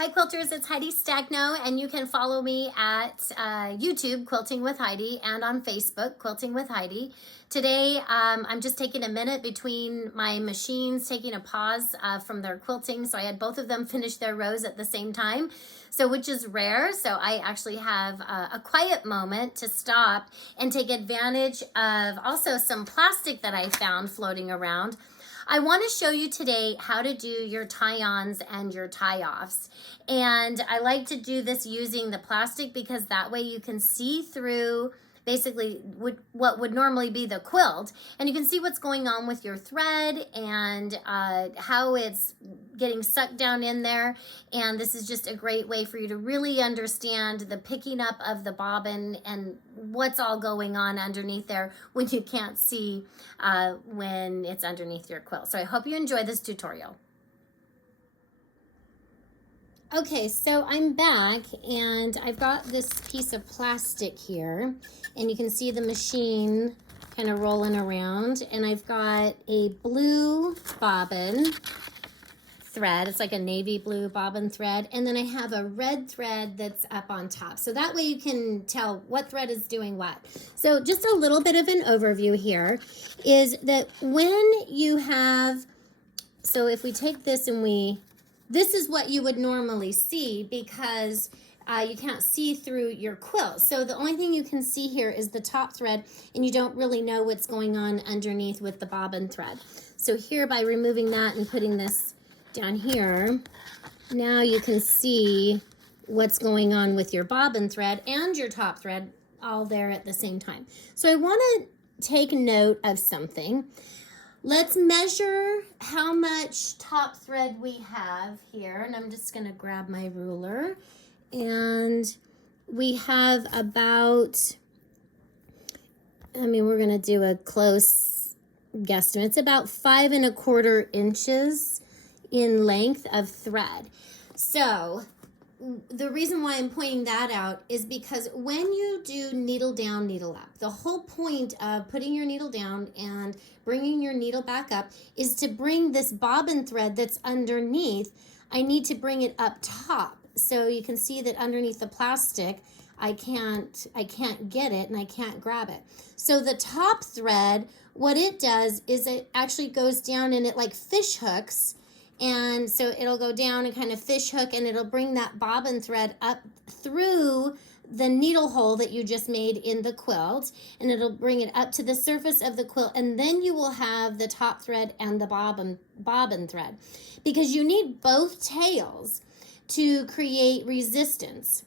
Hi quilters, it's Heidi Stagno, and you can follow me at YouTube, Quilting with Heidi, and on Facebook, Quilting with Heidi. Today, I'm just taking a minute between my machines, taking a pause from their quilting, so I had both of them finish their rows at the same time, so which is rare, so I actually have a quiet moment to stop and take advantage of also some plastic that I found floating around. I want to show you today how to do your tie-ons and your tie-offs. And I like to do this using the plastic because that way you can see through basically what would normally be the quilt, and you can see what's going on with your thread and how it's getting sucked down in there. And this is just a great way for you to really understand the picking up of the bobbin and what's all going on underneath there when you can't see when it's underneath your quilt. So I hope you enjoy this tutorial. Okay, so I'm back and I've got this piece of plastic here, and you can see the machine kind of rolling around, and I've got a blue bobbin thread. It's like a navy blue bobbin thread, and then I have a red thread that's up on top. So that way you can tell what thread is doing what. So just a little bit of an overview here is that when you have, so if we take this and this is what you would normally see because you can't see through your quilt. So the only thing you can see here is the top thread, and you don't really know what's going on underneath with the bobbin thread. So here, by removing that and putting this down here, now you can see what's going on with your bobbin thread and your top thread all there at the same time. So I want to take note of something. Let's measure how much top thread we have here, and I'm just going to grab my ruler, and we have about, we're going to do a close guesstimate. It's about 5 1/4 inches in length of thread. So the reason why I'm pointing that out is because when you do needle down, needle up, the whole point of putting your needle down and bringing your needle back up is to bring this bobbin thread that's underneath, I need to bring it up top. So you can see that underneath the plastic, I can't get it and I can't grab it. So the top thread, what it does is it actually goes down and it like fish hooks. And so it'll go down and kind of fish hook, and it'll bring that bobbin thread up through the needle hole that you just made in the quilt, and it'll bring it up to the surface of the quilt, and then you will have the top thread and the bobbin thread, because you need both tails to create resistance.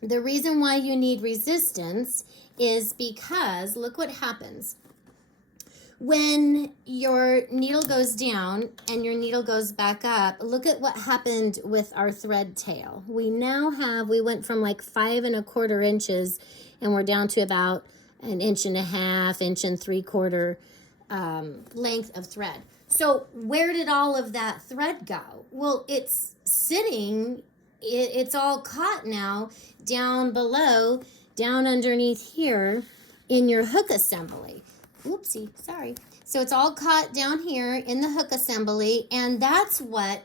The reason why you need resistance is because look what happens. When your needle goes down and your needle goes back up, look at what happened with our thread tail. We went from like 5 1/4 inches, and we're down to about 1 1/2 inch, 1 3/4 length of thread. So where did all of that thread go? Well, it's sitting, it's all caught now down below, down underneath here in your hook assembly. Oopsie, sorry. So it's all caught down here in the hook assembly, and that's what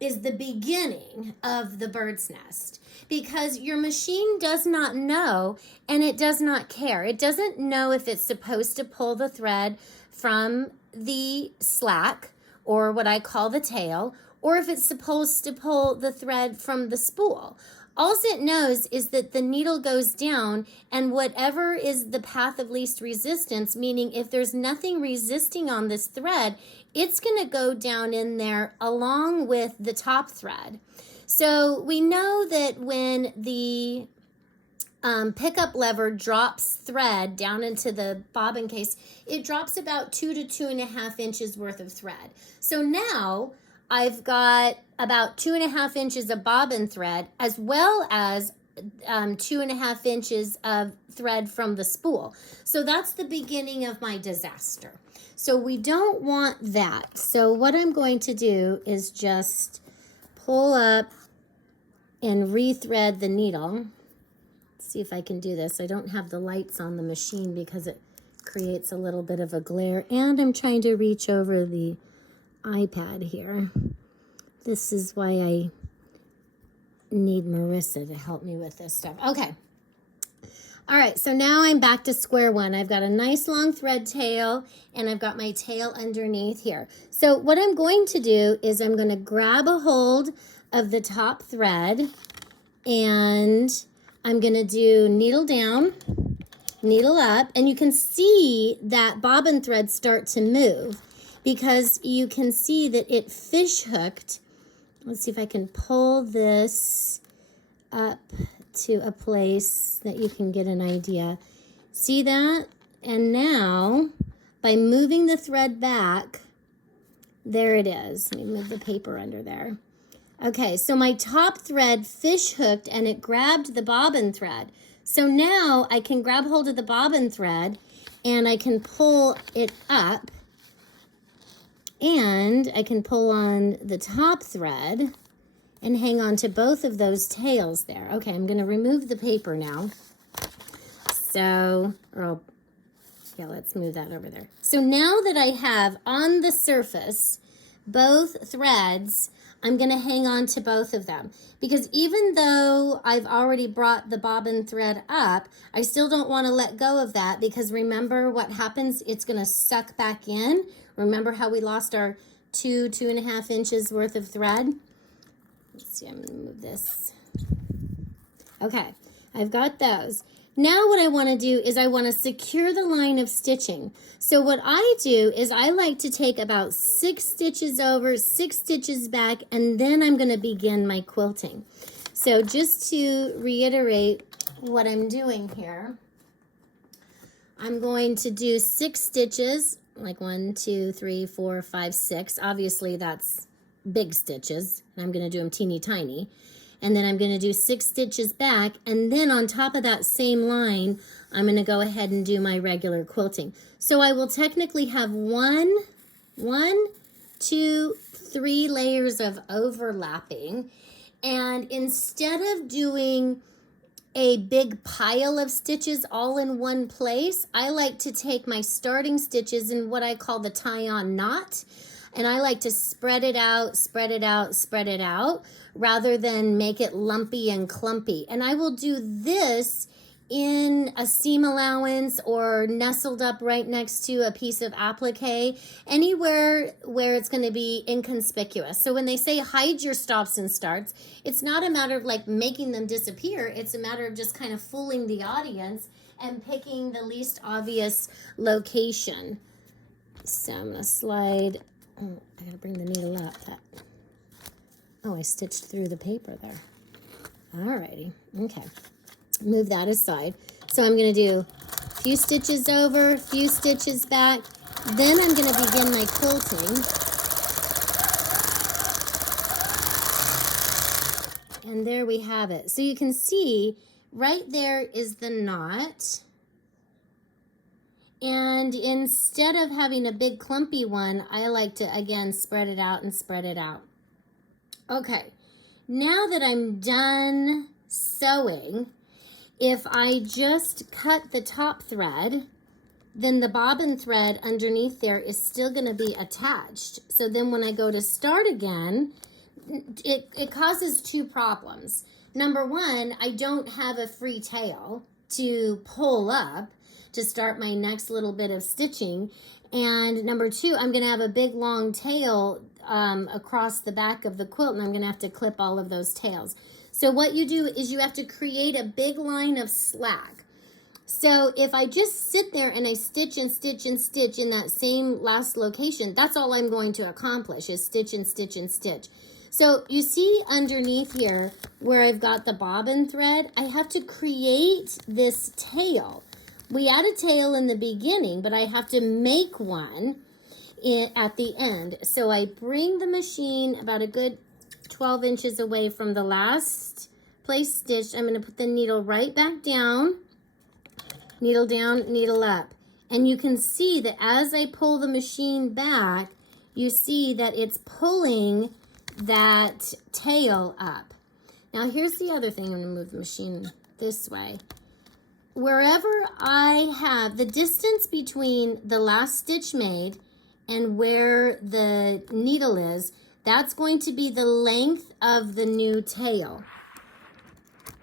is the beginning of the bird's nest, because your machine does not know and it does not care. It doesn't know if it's supposed to pull the thread from the slack, or what I call the tail, or if it's supposed to pull the thread from the spool. All it knows is that the needle goes down, and whatever is the path of least resistance, meaning if there's nothing resisting on this thread, it's going to go down in there along with the top thread. So we know that when the pickup lever drops thread down into the bobbin case, it drops about 2 to 2.5 inches worth of thread. So now I've got about 2.5 inches of bobbin thread, as well as 2.5 inches of thread from the spool. So that's the beginning of my disaster. So we don't want that. So what I'm going to do is just pull up and rethread the needle. Let's see if I can do this. I don't have the lights on the machine because it creates a little bit of a glare, and I'm trying to reach over the iPad here. This is why I need Marissa to help me with this stuff. Okay. All right, so now I'm back to square one. I've got a nice long thread tail, and I've got my tail underneath here. So what I'm going to do is I'm going to grab a hold of the top thread, and I'm going to do needle down, needle up, and you can see that bobbin thread start to move because you can see that it fish hooked. Let's see if I can pull this up to a place that you can get an idea. See that? And now, by moving the thread back, there it is. Let me move the paper under there. Okay, so my top thread fish hooked and it grabbed the bobbin thread. So now I can grab hold of the bobbin thread and I can pull it up, and I can pull on the top thread and hang on to both of those tails there. Okay, I'm going to remove the paper now. So, let's move that over there. So now that I have on the surface both threads, I'm going to hang on to both of them. Because even though I've already brought the bobbin thread up, I still don't want to let go of that, because remember what happens? It's going to suck back in. Remember how we lost our 2.5 inches worth of thread? Let's see, I'm going to move this. Okay, I've got those. Now what I want to do is I want to secure the line of stitching. So what I do is I like to take about 6 stitches over, 6 stitches back, and then I'm going to begin my quilting. So just to reiterate what I'm doing here, I'm going to do 6 stitches, like 1, 2, 3, 4, 5, 6. Obviously that's big stitches, and I'm going to do them teeny tiny. And then I'm going to do 6 stitches back, and then on top of that same line, I'm going to go ahead and do my regular quilting. So I will technically have 1, 2, 3 layers of overlapping. And instead of doing a big pile of stitches all in one place, I like to take my starting stitches in what I call the tie-on knot. And I like to spread it out, spread it out, spread it out, rather than make it lumpy and clumpy. And I will do this in a seam allowance or nestled up right next to a piece of applique, anywhere where it's going to be inconspicuous. So when they say hide your stops and starts, it's not a matter of like making them disappear. It's a matter of just kind of fooling the audience and picking the least obvious location. So I'm going to slide. Oh, I gotta bring the needle up. Oh, I stitched through the paper there. Alrighty, okay. Move that aside. So I'm gonna do a few stitches over, a few stitches back. Then I'm gonna begin my quilting. And there we have it. So you can see right there is the knot. And instead of having a big clumpy one, I like to, again, spread it out and spread it out. Okay, now that I'm done sewing, if I just cut the top thread, then the bobbin thread underneath there is still going to be attached. So then when I go to start again, it causes 2 problems. Number 1, I don't have a free tail to pull up to start my next little bit of stitching. And number 2, I'm going to have a big long tail across the back of the quilt, and I'm going to have to clip all of those tails. So what you do is you have to create a big line of slack. So if I just sit there and I stitch and stitch and stitch in that same last location, that's all I'm going to accomplish is stitch and stitch and stitch. So you see underneath here where I've got the bobbin thread, I have to create this tail. We add a tail in the beginning, but I have to make one at the end. So I bring the machine about a good 12 inches away from the last place stitched. I'm going to put the needle right back down, needle down, needle up. And you can see that as I pull the machine back, you see that it's pulling that tail up. Now here's the other thing. I'm going to move the machine this way. Wherever I have the distance between the last stitch made and where the needle is, that's going to be the length of the new tail.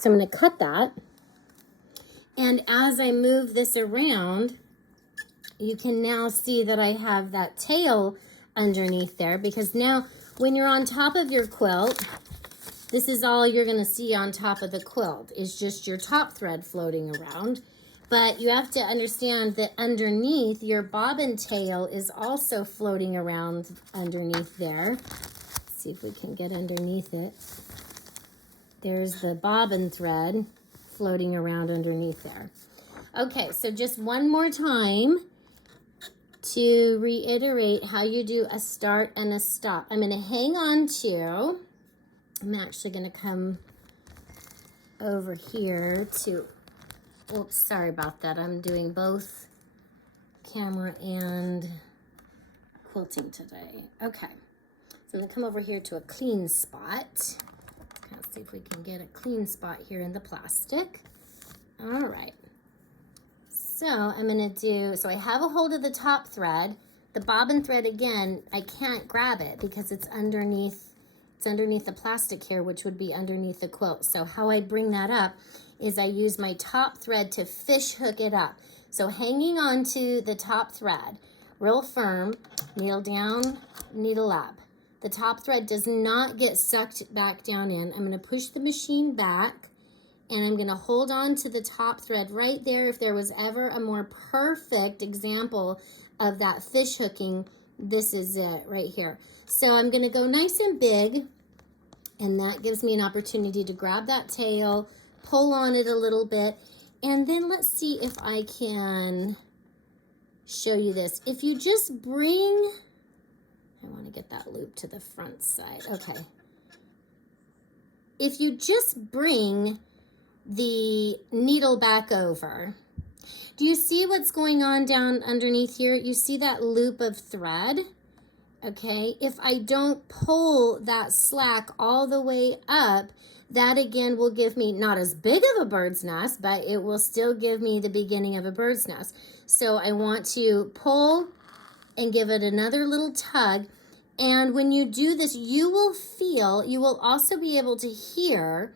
So I'm going to cut that. And as I move this around, you can now see that I have that tail underneath there, because now when you're on top of your quilt, this is all you're going to see on top of the quilt is just your top thread floating around. But you have to understand that underneath, your bobbin tail is also floating around underneath there. Let's see if we can get underneath it. There's the bobbin thread floating around underneath there. Okay, so just one more time to reiterate how you do a start and a stop. I'm going to hang on to, I'm actually going to come over here to, oops, sorry about that. I'm doing both camera and quilting today. Okay, so I'm going to come over here to a clean spot. Let's see if we can get a clean spot here in the plastic. All right. So I'm going to do, so I have a hold of the top thread. The bobbin thread, again, I can't grab it because it's underneath the plastic here, which would be underneath the quilt. So how I bring that up is I use my top thread to fish hook it up. So hanging on to the top thread, real firm, needle down, needle up. The top thread does not get sucked back down in. I'm going to push the machine back, and I'm going to hold on to the top thread right there. If there was ever a more perfect example of that fish hooking, this is it right here. So I'm going to go nice and big, and that gives me an opportunity to grab that tail, pull on it a little bit, and then let's see if I can show you this. If you just bring, I want to get that loop to the front side. Okay. If you just bring the needle back over, do you see what's going on down underneath here? You see that loop of thread? Okay, if I don't pull that slack all the way up, that again will give me not as big of a bird's nest, but it will still give me the beginning of a bird's nest. So I want to pull and give it another little tug. And when you do this, you will also be able to hear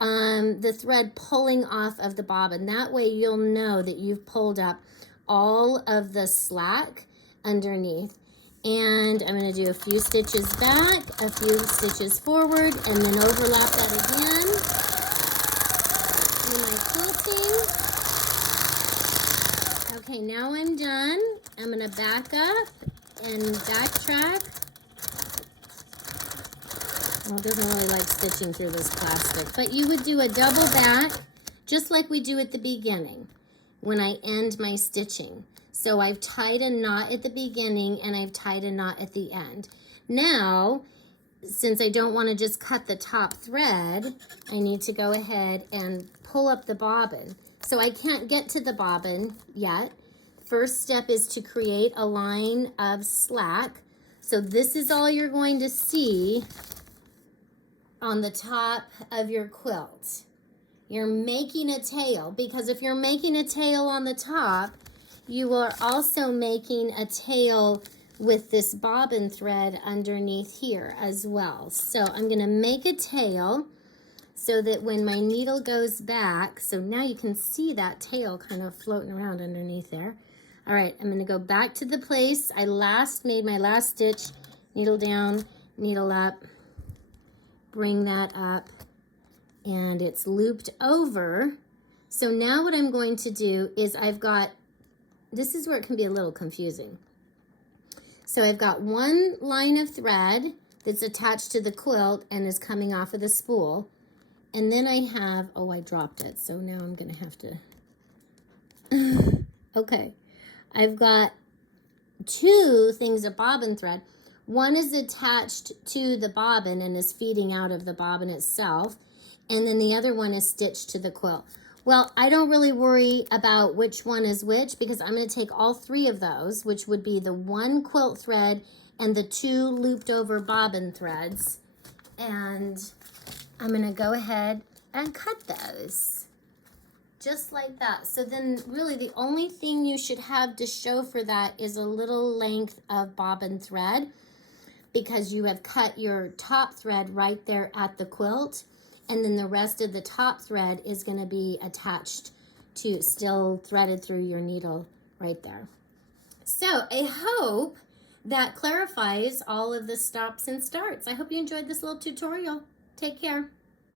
the thread pulling off of the bobbin. That way you'll know that you've pulled up all of the slack underneath. And I'm going to do a few stitches back, a few stitches forward, and then overlap that again. Do my quilting. Okay, now I'm done. I'm going to back up and backtrack. Well, it doesn't really like stitching through this plastic, but you would do a double back, just like we do at the beginning when I end my stitching. So I've tied a knot at the beginning and I've tied a knot at the end. Now, since I don't want to just cut the top thread, I need to go ahead and pull up the bobbin. So I can't get to the bobbin yet. First step is to create a line of slack. So this is all you're going to see on the top of your quilt. You're making a tail, because if you're making a tail on the top, you are also making a tail with this bobbin thread underneath here as well. So I'm going to make a tail so that when my needle goes back, so now you can see that tail kind of floating around underneath there. All right, I'm going to go back to the place I last made my last stitch, needle down, needle up, bring that up, and it's looped over. So now what I'm going to do is this is where it can be a little confusing. So I've got one line of thread that's attached to the quilt and is coming off of the spool. And then I have, oh, I dropped it. So now I'm going to have to, okay. I've got two things of bobbin thread. One is attached to the bobbin and is feeding out of the bobbin itself. And then the other one is stitched to the quilt. Well, I don't really worry about which one is which, because I'm going to take all three of those, which would be the one quilt thread and the two looped over bobbin threads. And I'm going to go ahead and cut those just like that. So then really the only thing you should have to show for that is a little length of bobbin thread, because you have cut your top thread right there at the quilt. and then the rest of the top thread is going to be attached to, still threaded through your needle right there. So I hope that clarifies all of the stops and starts. I hope you enjoyed this little tutorial. Take care.